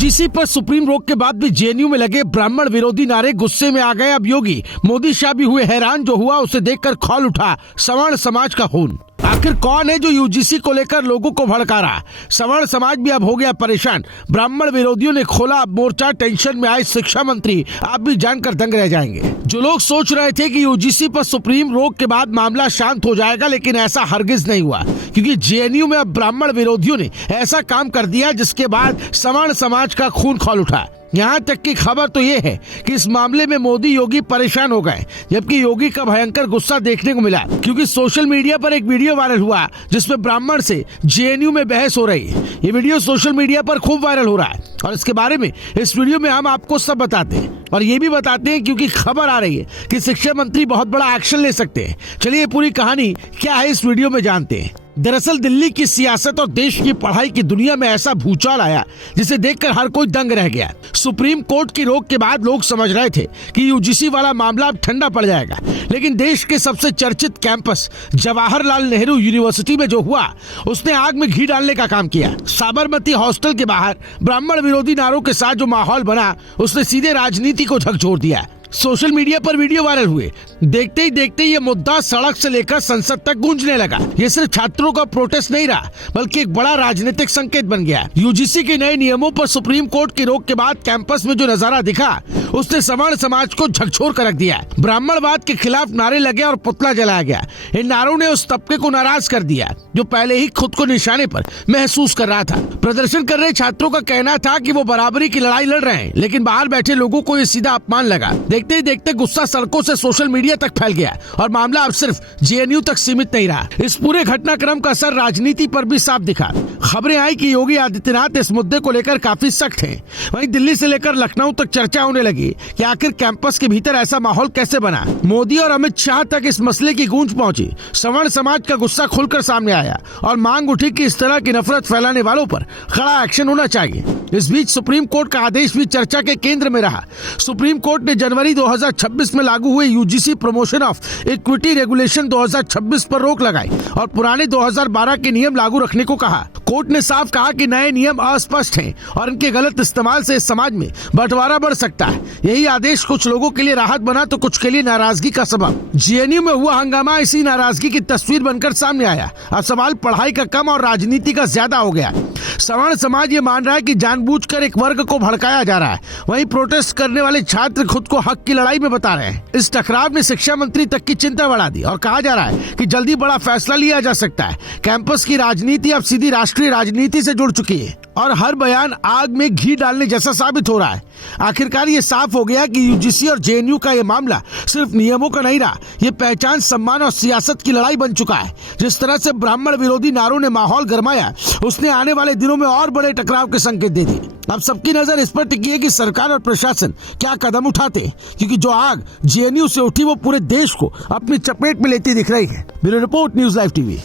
UGC पर supreme रोक के बाद भी जेएनयू में लगे ब्राह्मण विरोधी नारे, गुस्से में आ गए अब योगी। मोदी शाह भी हुए हैरान, जो हुआ उसे देखकर खौल उठा सवर्ण समाज का खून। आखिर कौन है जो यूजीसी को लेकर लोगों को भड़का रहा? सवर्ण समाज भी अब हो गया परेशान। ब्राह्मण विरोधियों ने खोला अब मोर्चा, टेंशन में आए शिक्षा मंत्री। आप भी जानकर दंग रह जाएंगे। जो लोग सोच रहे थे कि यूजीसी पर सुप्रीम रोक के बाद मामला शांत हो जाएगा, लेकिन ऐसा हरगिज नहीं हुआ, क्योंकि जेएनयू में अब ब्राह्मण विरोधियों ने ऐसा काम कर दिया जिसके बाद सवर्ण समाज का खून खौल उठा। यहाँ तक की खबर तो ये है कि इस मामले में मोदी योगी परेशान हो गए, जबकि योगी का भयंकर गुस्सा देखने को मिला, क्योंकि सोशल मीडिया पर एक वीडियो वायरल हुआ जिसमें ब्राह्मण से जेएनयू में बहस हो रही है। ये वीडियो सोशल मीडिया पर खूब वायरल हो रहा है और इसके बारे में इस वीडियो में हम आपको सब बताते हैं, और ये भी बताते हैं क्योंकि खबर आ रही है कि शिक्षा मंत्री बहुत बड़ा एक्शन ले सकते हैं। चलिए पूरी कहानी क्या है इस वीडियो में जानते हैं। दरअसल दिल्ली की सियासत और देश की पढ़ाई की दुनिया में ऐसा भूचाल आया जिसे देखकर हर कोई दंग रह गया। सुप्रीम कोर्ट की रोक के बाद लोग समझ रहे थे कि यूजीसी वाला मामला अब ठंडा पड़ जाएगा, लेकिन देश के सबसे चर्चित कैंपस जवाहरलाल नेहरू यूनिवर्सिटी में जो हुआ उसने आग में घी डालने का काम किया। साबरमती हॉस्टल के बाहर ब्राह्मण विरोधी नारों के साथ जो माहौल बना, उसने सीधे राजनीति को झकझोर दिया। सोशल मीडिया पर वीडियो वायरल हुए, देखते ही देखते ये मुद्दा सड़क से लेकर संसद तक गूंजने लगा। ये सिर्फ छात्रों का प्रोटेस्ट नहीं रहा, बल्कि एक बड़ा राजनीतिक संकेत बन गया। यूजीसी के नए नियमों पर सुप्रीम कोर्ट की रोक के बाद कैंपस में जो नजारा दिखा, उसने सवर्ण समाज को झकझोर कर रख दिया। ब्राह्मणवाद के खिलाफ नारे लगे और पुतला जलाया गया। इन नारों ने उस तबके को नाराज कर दिया जो पहले ही खुद को निशाने पर महसूस कर रहा था। प्रदर्शन कर रहे छात्रों का कहना था कि वो बराबरी की लड़ाई लड़ रहे हैं, लेकिन बाहर बैठे लोगों को ये सीधा अपमान लगा। देखते ही देखते गुस्सा सड़कों से सोशल मीडिया तक फैल गया और मामला अब सिर्फ जेएनयू तक सीमित नहीं रहा। इस पूरे घटनाक्रम का असर राजनीति पर भी साफ दिखा। खबरें आई कि योगी आदित्यनाथ इस मुद्दे को लेकर काफी सख्त हैं। वहीं दिल्ली से लेकर लखनऊ तक चर्चा होने लगी कि आखिर कैंपस के भीतर ऐसा माहौल कैसे बना। मोदी और अमित शाह तक इस मसले की गूंज पहुंची। सवर्ण समाज का गुस्सा खुलकर सामने आया और मांग उठी कि इस तरह की नफरत फैलाने वालों पर कड़ा एक्शन होना चाहिए। इस बीच सुप्रीम कोर्ट का आदेश भी चर्चा के केंद्र में रहा। सुप्रीम कोर्ट ने जनवरी 2026 में लागू हुए UGC promotion of equity regulation 2026 पर रोक लगाई और पुराने 2012 के नियम लागू रखने को कहा। कोर्ट ने साफ कहा कि नए नियम अस्पष्ट हैं और इनके गलत इस्तेमाल से समाज में बंटवारा बढ़ सकता है। यही आदेश कुछ लोगों के लिए राहत बना तो कुछ के लिए नाराजगी का सबब। जेएनयू में हुआ हंगामा इसी नाराजगी की तस्वीर बनकर सामने आया। अब सवाल पढ़ाई का कम और राजनीति का ज्यादा हो गया। सवर्ण समाज ये मान रहा है कि जानबूझकर एक वर्ग को भड़काया जा रहा है, वहीं प्रोटेस्ट करने वाले छात्र खुद को हक की लड़ाई में बता रहे हैं। इस टकराव ने शिक्षा मंत्री तक की चिंता बढ़ा दी और कहा जा रहा है कि जल्दी बड़ा फैसला लिया जा सकता है। कैंपस की राजनीति अब सीधी राष्ट्रीय राजनीति से जुड़ चुकी है और हर बयान आग में घी डालने जैसा साबित हो रहा है। आखिरकार ये साफ हो गया कि यूजीसी और जेएनयू का ये मामला सिर्फ नियमों का नहीं रहा, ये पहचान, सम्मान और सियासत की लड़ाई बन चुका है। जिस तरह से ब्राह्मण विरोधी नारों ने माहौल गरमाया, उसने आने वाले दिनों में और बड़े टकराव के संकेत दे दिए। अब सबकी नजर इस पर टिकी है कि सरकार और प्रशासन क्या कदम उठाते हैं, क्योंकि जो आग जेएनयू से उठी वो पूरे देश को अपनी चपेट में लेती दिख रही है। Bureau report, news live TV.